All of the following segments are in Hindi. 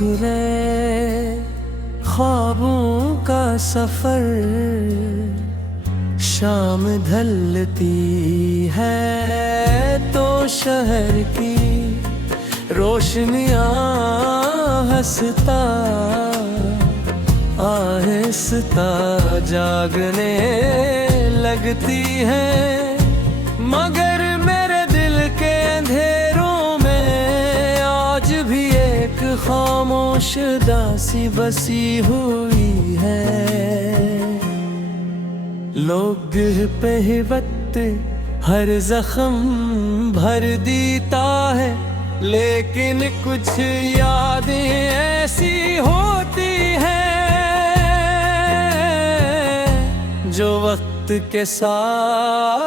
निकले ख्वाबों का सफर, शाम ढलती है तो शहर की रोशनियां हंसता आहिस्ता जागने लगती है, मगर मेरे दिल के अंधेरों में आज भी एक खामोश दासी बसी हुई है। लोग पे ही वक्त हर जख्म भर देता है, लेकिन कुछ यादें ऐसी होती हैं जो वक्त के साथ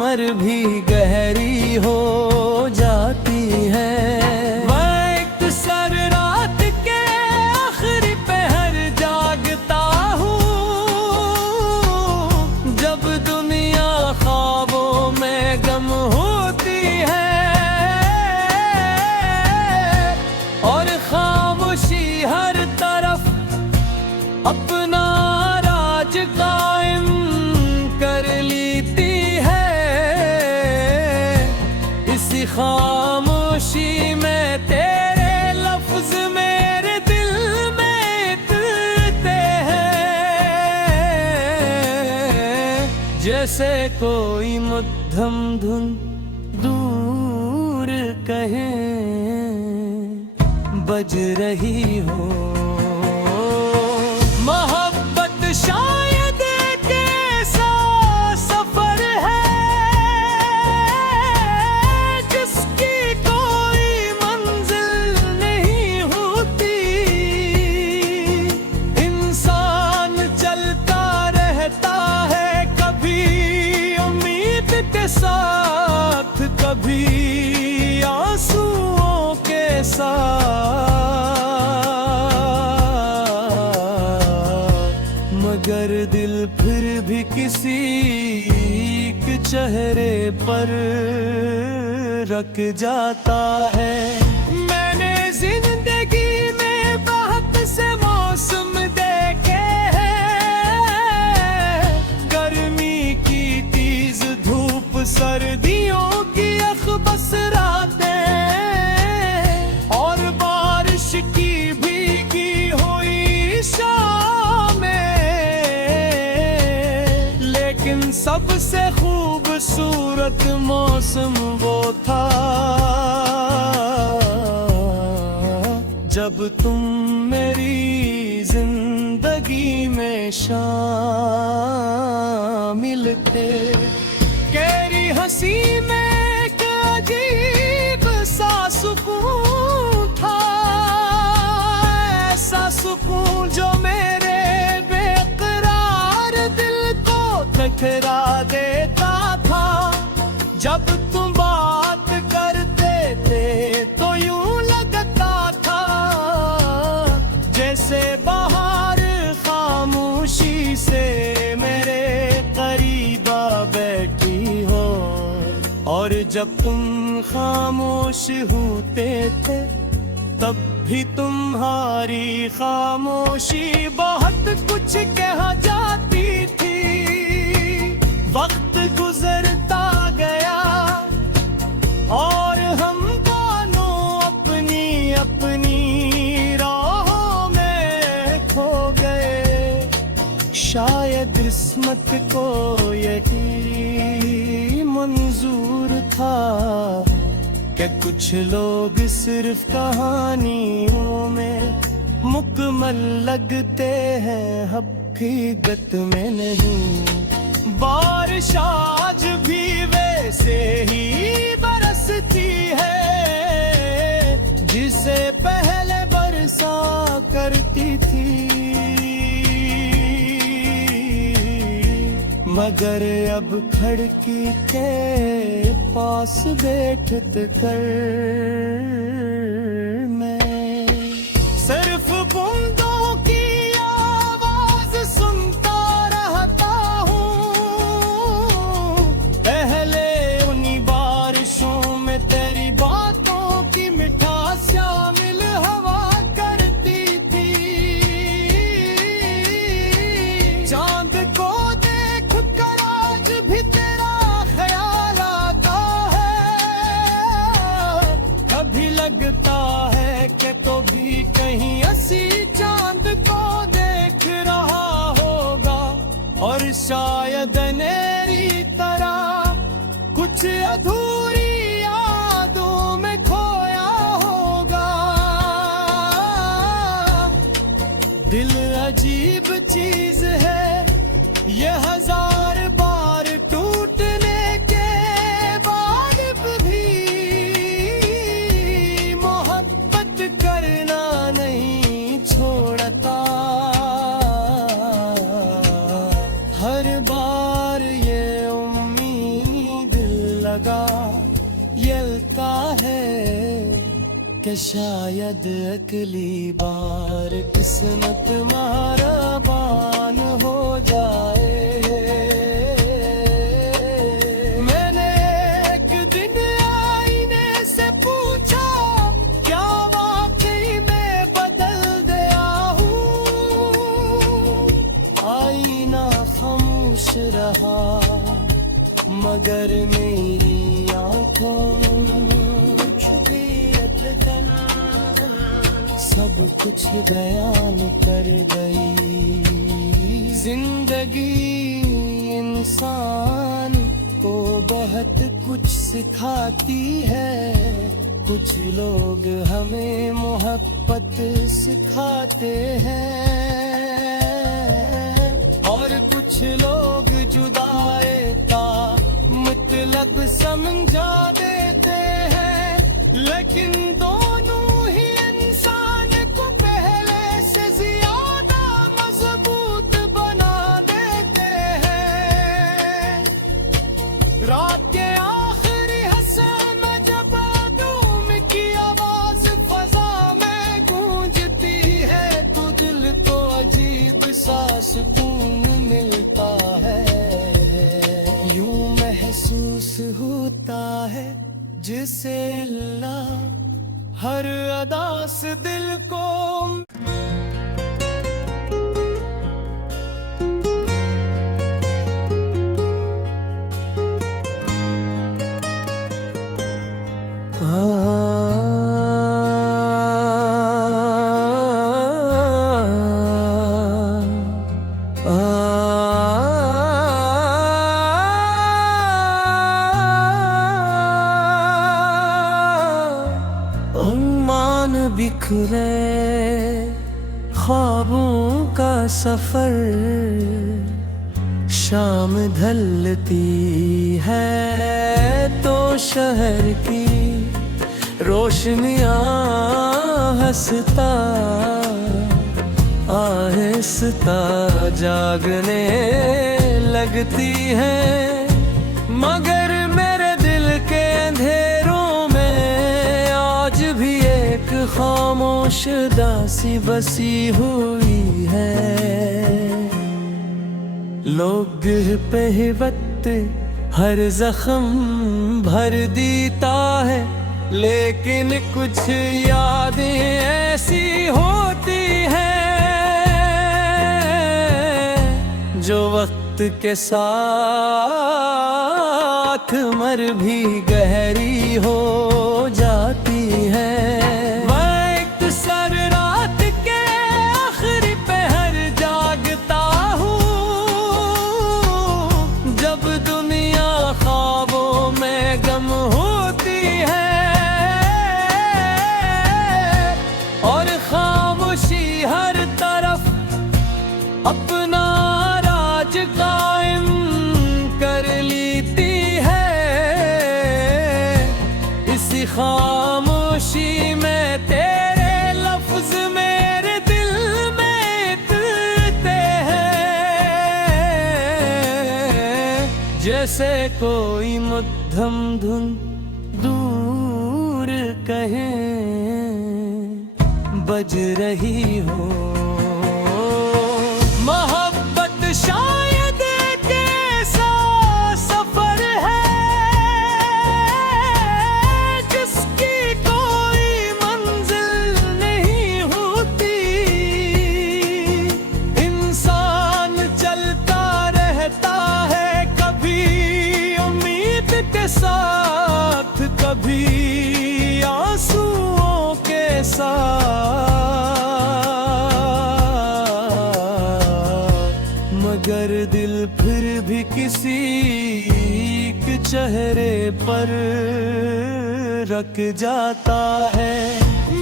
मर भी गहरी हो जाती है। अपना राज कायम कर लेती है, इसी खामोशी में तेरे लफ्ज मेरे दिल में उतरते हैं, जैसे कोई मध्यम धुन दूर कहीं बज रही हो। मोहब्बत शायद एक ऐसा सफर है जिसकी कोई मंजिल नहीं होती, इंसान चलता रहता है कभी उम्मीद के साथ, कभी आंसुओं के साथ, मगर दिल फिर भी किसी के चेहरे पर रख जाता है। मैंने जिंदगी में बहुत से मौसम देखे हैं, गर्मी की तेज धूप, सर्दियों की अखबस रातें और बारिश की भीगी हुई शामें, लेकिन सबसे खूबसूरत मौसम वो था जब तुम मेरी जिंदगी में शामिल थे। केरी हंसी में एक अजीब सा सुकून था, ऐसा सुकून जो मेरे बेकरार दिल को ठकरा देता था। जब तुम बात करते थे तो यूं लगता था जैसे बाहर खामोशी से मेरे करीब बैठी हो, और जब तुम खामोश होते थे तब भी तुम्हारी खामोशी बहुत कुछ कह जाती थी। वक्त गुजरता गया और हम दोनों अपनी अपनी राहों में खो गए। शायद किस्मत को यही मंजूर था कि कुछ लोग सिर्फ कहानियों में मुकम्मल लगते हैं, हकीकत में नहीं। बारिश आज भी वैसे ही बरसती है जिसे पहले बरसा करती थी, मगर अब खिड़की के पास बैठत कर मैं सिर्फ बूंदों की आवाज सुनता रहता हूँ। पहले उन्हीं बारिशों में तेरी बातों की मिठास शामिल अधूरी यादों में खोया होगा। दिल अजीब चीज है, ये हजार बार टूटने के बाद भी मोहब्बत करना नहीं छोड़ता। हर बार ये उम्मीद लगा यलता है कि शायद अगली बार किस्मत महारबान हो जाए। मैंने एक दिन आईने से पूछा, क्या वाकई में बदल गया हूँ? आईना खामोश रहा, मगर मेरी आंखों सब कुछ बयान कर गई। जिंदगी इंसान को बहुत कुछ सिखाती है। कुछ लोग हमें मोहब्बत सिखाते हैं और कुछ लोग जुदाई का मतलब समझा देते हैं। लेकिन दोनों ही इंसान को पहले से ज्यादा मजबूत बना देते हैं। रात के आखिरी हसन में जब आदम की आवाज फजा में गूंजती है, तो दिल को अजीब सा सुकून मिलता है। यूं महसूस होता है जिसे अल्लाह हर अदा से दिल को बिखरे ख्वाबों का सफर, शाम ढलती है तो शहर की रोशनियां हंसता आहिस्ता जागने लगती है। मगर मेरे दिल के अंधेरों में आज भी एक खामोश दासी बसी हुई है। लोग पे ही वक्त हर जख्म भर देता है, लेकिन कुछ यादें ऐसी होती हैं जो वक्त के साथ मर भी गहरी हो जाती है। अपना राज कायम कर लेती है, इसी खामोशी में तेरे लफ्ज मेरे दिल में उतरते हैं। जैसे कोई मध्यम धुन दूर कहीं बज रही हो। मोहब्बत शायद एक ऐसा सफर है जिसकी कोई मंजिल नहीं होती। इंसान चलता रहता है, कभी उम्मीद के साथ, कभी आंसुओं के साथ। मगर दिल फिर भी किसी की चेहरे पर रख जाता है।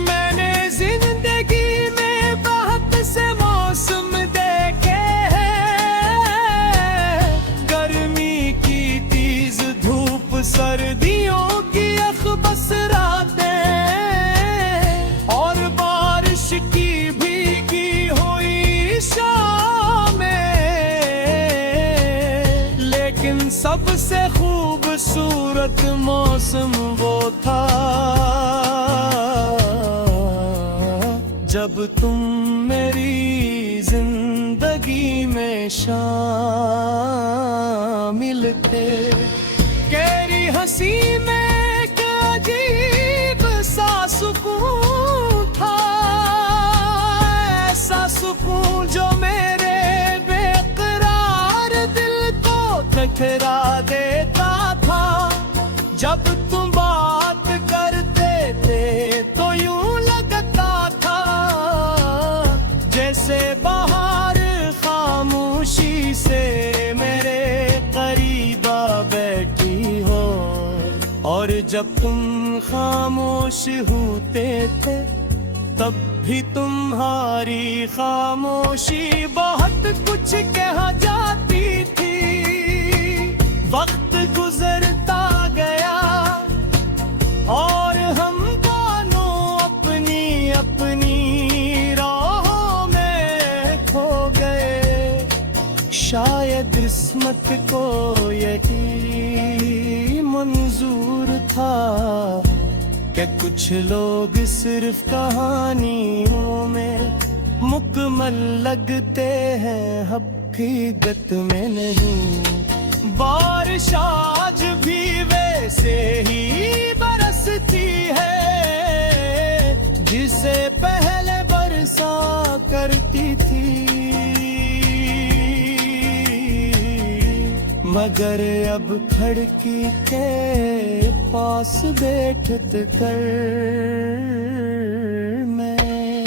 मैंने जिंदगी में बहुत से मौसम देखे हैं, गर्मी की तेज धूप, सर्दियों की अखबस रातें, और बारिश की भीगी हुई शामें, लेकिन सबसे खूबसूरत मौसम वो था जब तुम मेरी जिंदगी में शामिल थे। तेरी हंसी में एक अजीब सा सुकून था, ऐसा सुकून जो मेरे बेकरार दिल को ठकरा देता था। जब तुम बात करते थे तो यूं लगता था जैसे बाहर खामोशी से मेरे करीब बैठी हो, और जब तुम खामोश होते थे तब भी तुम्हारी खामोशी बहुत कुछ कह जाती थी। वक्त गुजरता गया और हम दोनों अपनी अपनी राहों में खो गए। शायद किस्मत को यही मंजूर था कि कुछ लोग सिर्फ कहानियों में मुकम्मल लगते हैं, हकीकत में नहीं। बारिश आज भी वैसे ही बरसती है जिसे पहले बरसा करती थी, मगर अब खिड़की के पास बैठत कर मैं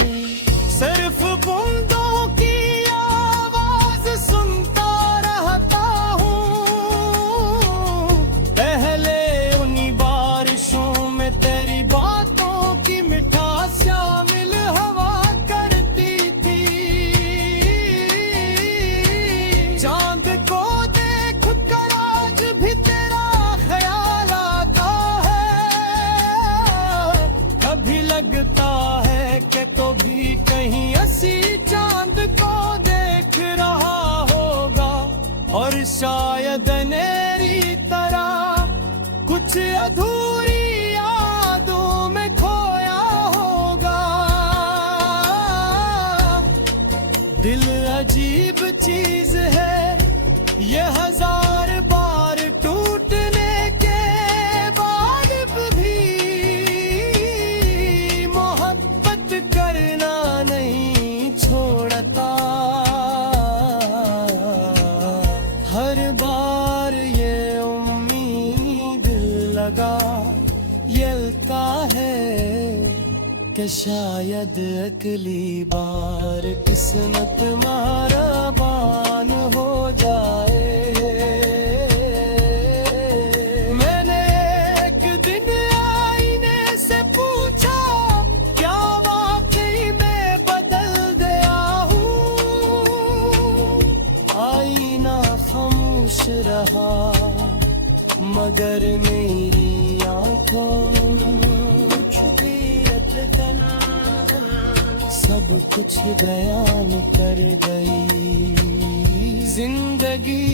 सिर्फ बूंदों की आवाज सुनता रहता हूँ। पहले उन्हीं बारिशों में तेरी बातों की मिठास शामिल हवा करती थी। चांद को देख कर आज भी तेरा ख्याल आता है, कभी लगता है कि तो भी कहीं हंसी चांद को देख रहा होगा, और शायद मेरी तरह कुछ अधूरी यादों में खोया होगा। दिल अजीब चीज है, ये हजार बार टूटने के बाद भी मोहब्बत करना नहीं छोड़ता। हर बार ये उम्मीद लगा यलता है कि शायद अगली बार किस्मत मेहरबान हो जाए। मैंने एक दिन आईने से पूछा, क्या वाकई मैं बदल गया हूँ? आईना खामोश रहा, मगर मेरी आंखों सब कुछ बयान कर गई। जिंदगी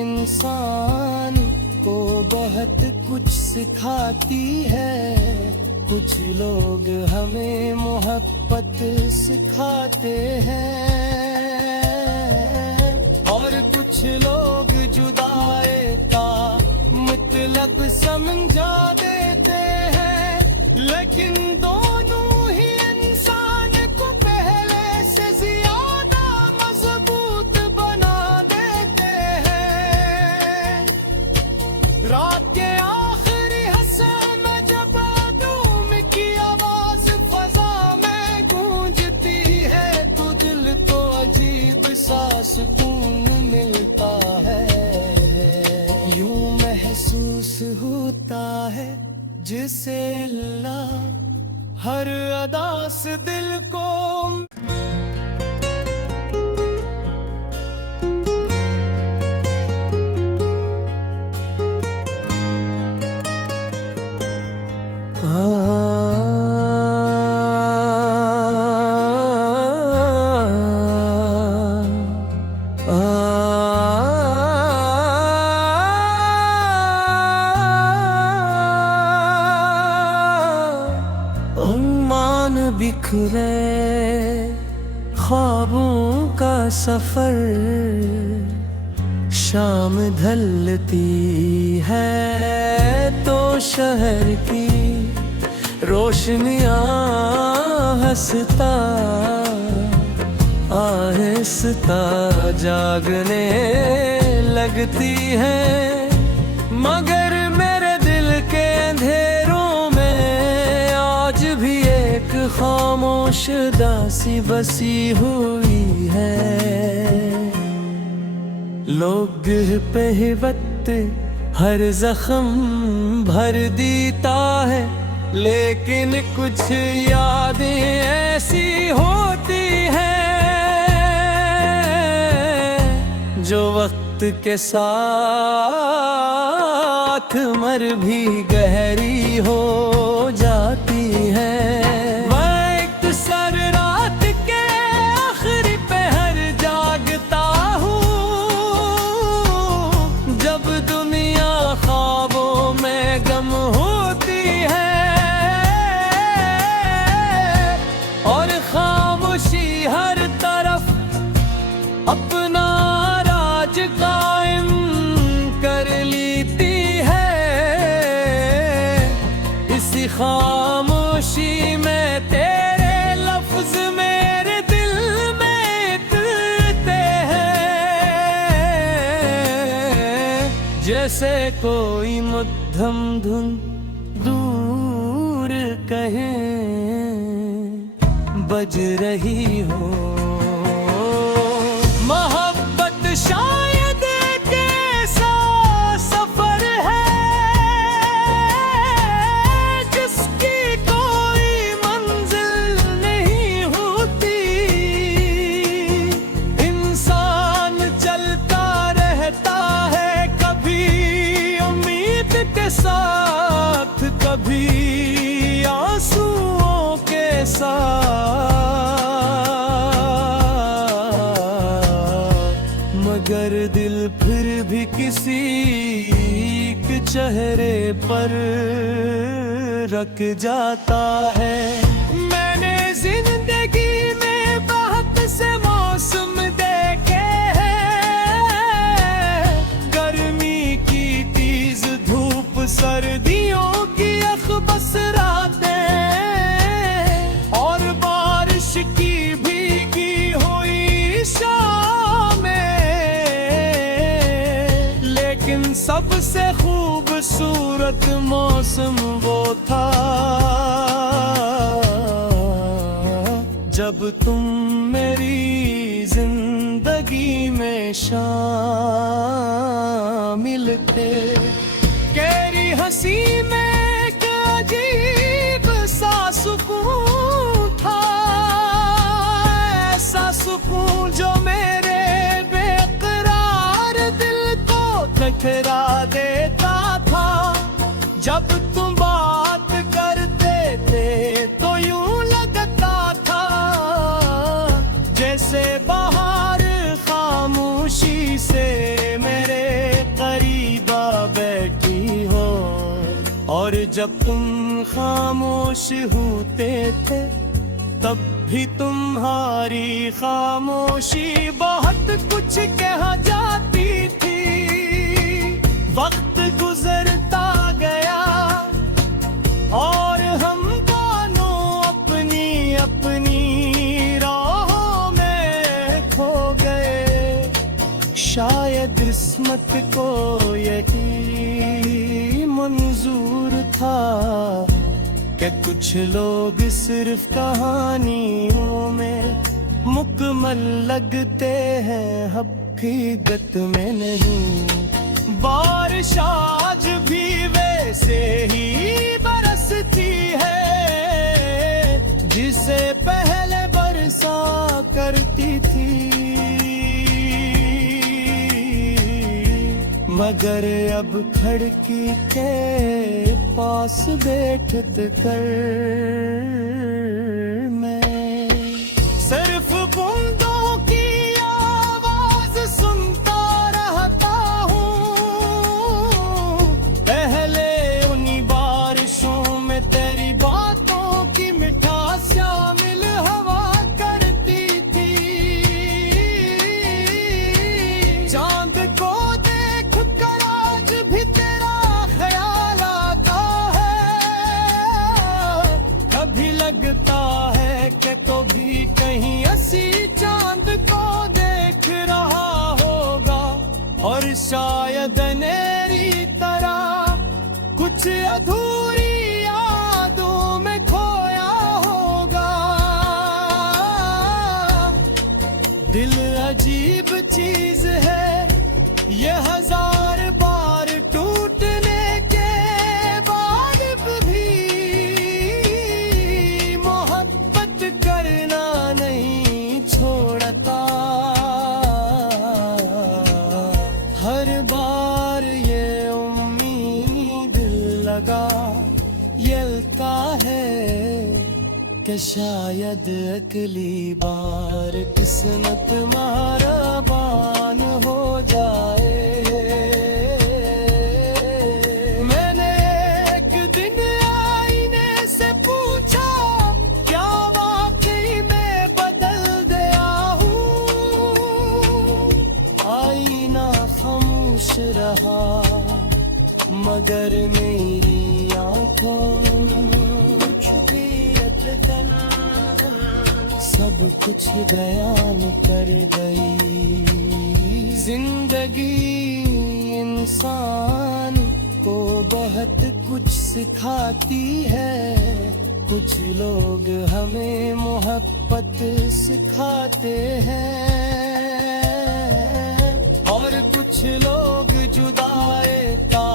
इंसान को बहुत कुछ सिखाती है, कुछ लोग हमें मोहब्बत सिखाते हैं, और कुछ लोग जुदाई का मतलब समझा देते हैं, लेकिन दोनों ही इंसान को पहले से ज्यादा मजबूत बना देते हैं। रात के आखिरी हंसा में जब आदम की आवाज फजा में गूंजती है, तो दिल को अजीब सा सुकून मिलता है। यूं महसूस जिसे ला हर अदा से दिल को मान बिखरे ख्वाबों का सफर, शाम ढलती है तो शहर की रोशनियां हंसता आहिस्ता जागने लगती है, मगर मेरे दिल के अंधेरों में आज भी एक खामोश दासी बसी हुई है। लोग पे ही वक्त हर जख्म भर देता है, लेकिन कुछ यादें ऐसी होती हैं जो वक्त के साथ मर भी गहरी हो जाती है। मैं अक्सर रात के आखिरी पहर जागता हूँ, जब दुनिया ख्वाबों में गम होती है और खामोशी हर तरफ अपना राज कायम कर लेती है। इसी खामोशी में तेरे लफ्ज मेरे दिल में उतरते हैं, जैसे कोई मध्यम धुन दूर कहीं बज रही हो। मोहब्बत शायद एक ऐसा सफर है जिसकी कोई मंजिल नहीं होती, इंसान चलता रहता है कभी उम्मीद के साथ, कभी आंसुओं के साथ, मगर दिल फिर भी किसी के चेहरे पर रख जाता है। मैंने जिंदगी में बहुत से मौसम देखे हैं, गर्मी की तेज धूप, सर्दियों की अखबस रातें और बारिश की भीगी हुई शामें, लेकिन सबसे खूबसूरत मौसम वो था जब तुम मेरी जिंदगी में शामिल थे। केरी हंसी में एक अजीब सा सुकून था, ऐसा सुकून जो मेरे बेकरार दिल को ठकरा देता था। जब तुम बात करते थे तो यूं लगता था जैसे बाहर खामोशी से मेरे करीब बैठी हो, और जब तुम खामोश होते थे तब भी तुम्हारी खामोशी बहुत कुछ कह जाती थी। वक्त गुजरता गया और हम दोनों अपनी अपनी राहों में खो गए। शायद किस्मत को यही मंजूर था कि कुछ लोग सिर्फ कहानियों में मुकम्मल लगते हैं, हकीकत में नहीं। बारिश आज भी वैसे ही जिसे पहले बरसा करती थी, मगर अब खिड़की के पास बैठ कर मैं सिर्फ बूंदों की आवाज सुनता रहता हूँ। पहले उन्हीं बारिशों में तेरी बातों की मिठास शामिल हवा करती थी। चांद को देख कर आज भी तेरा ख्याल आता है। कभी लगता है कि कभी कहीं हंसी चांद को देख रहा होगा, और शायद अंधेरी तरह कुछ अधूरी यादों में खोया होगा। दिल अजीब चीज है, ये हजार बार टूटने के बाद भी मोहब्बत करना नहीं छोड़ता। हर बार ये उम्मीद लगा यलता है कि शायद अगली बार किस्मत महारबान हो जाए। मैंने एक दिन आईने से पूछा, क्या वाकई मैं बदल गया हूँ? आईना खामोश रहा, मगर मेरी आंखों सब कुछ बयान कर गई। जिंदगी इंसान को बहुत कुछ सिखाती है। कुछ लोग हमें मोहब्बत सिखाते हैं, और कुछ लोग जुदाई का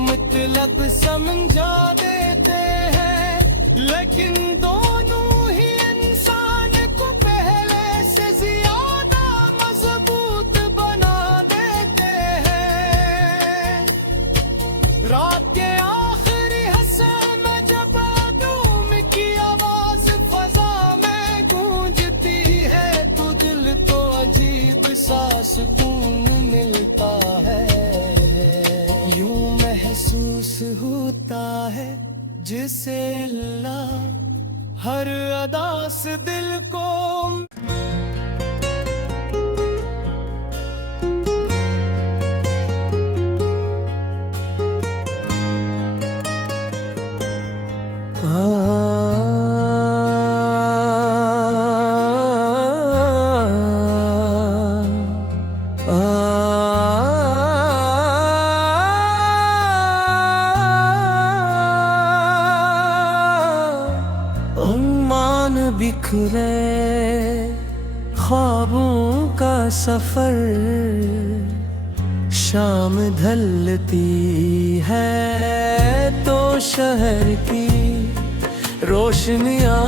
मतलब समझा देते हैं। लेकिन दोनों ही इंसान को पहले से ज्यादा मजबूत बना देते हैं। रात के आखिरी हसन में जब आदम की आवाज फजा में गूंजती है, तो दिल को अजीब सा सुकून मिलता है। यूं महसूस होता है जिसे अल्लाह हर अदा से दिल को बिखरे ख्वाबों का सफर, शाम ढलती है तो शहर की रोशनियां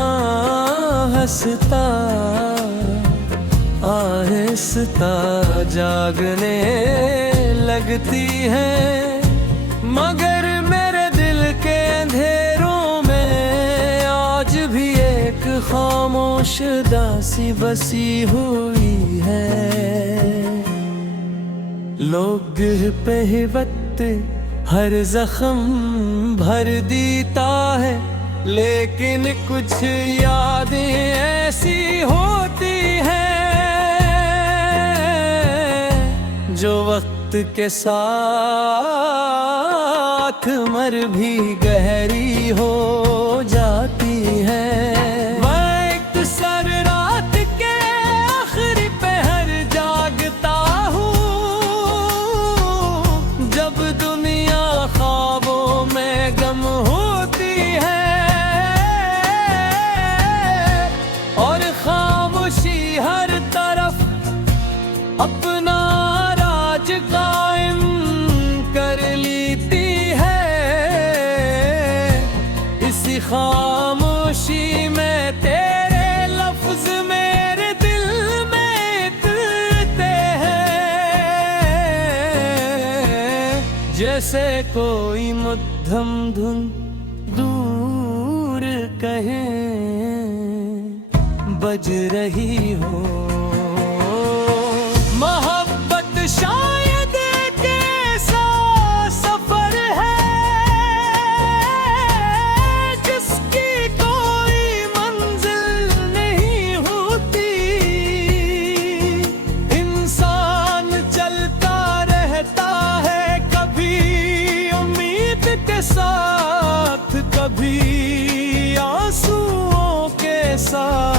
हंसता आहिस्ता जागने लगती है। मगर मेरे दिल के अंधेरों में आज भी एक खामोश दासी बसी हुई है। लोग पे ही वक्त हर जख्म भर देता है, लेकिन कुछ यादें ऐसी होती हैं जो वक्त के साथ मर भी गहरी हो जाती है। अपना राज कायम कर लेती है। इस जैसे कोई मध्यम धुन दूर कहीं बज रही हो। मोहब्बत शायद एक ऐसा सफर है जिसकी कोई मंजिल नहीं होती। इंसान चलता रहता है कभी उम्मीद के साथ, कभी आंसुओं के साथ,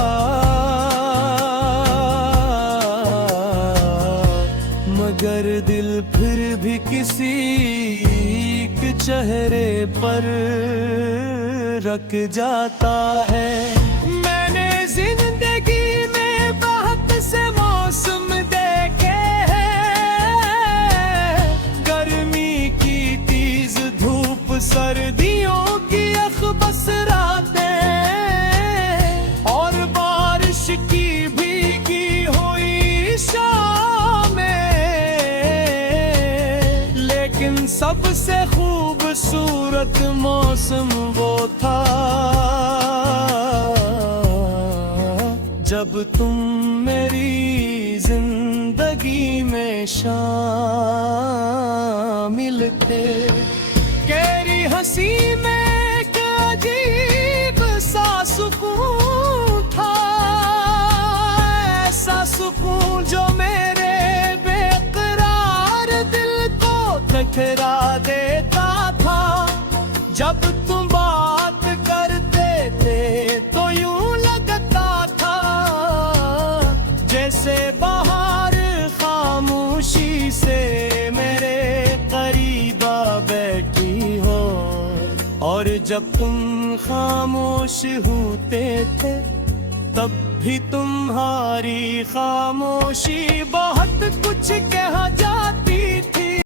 मगर दिल फिर भी किसी के चेहरे पर रख जाता है। मैंने जिंदगी में बहुत से मौसम देखे हैं, गर्मी की तेज धूप, सर्दियों की अखबस रातें, और बारिश की भीगी हुई शामें। लेकिन सबसे खूबसूरत मौसम वो था जब तुम मेरी जिंदगी में शामिल थे। तेरी हंसी में एक अजीब सा सुकून था, ऐसा सुकून जो मेरे बेकरार दिल को ठठरा देता था। जब तुम बात करते थे तो यूं लगता था जैसे बाहर खामोशी से मेरे करीब आ बैठी हो। और जब तुम खामोश होते थे तब भी तुम्हारी खामोशी बहुत कुछ कह जाती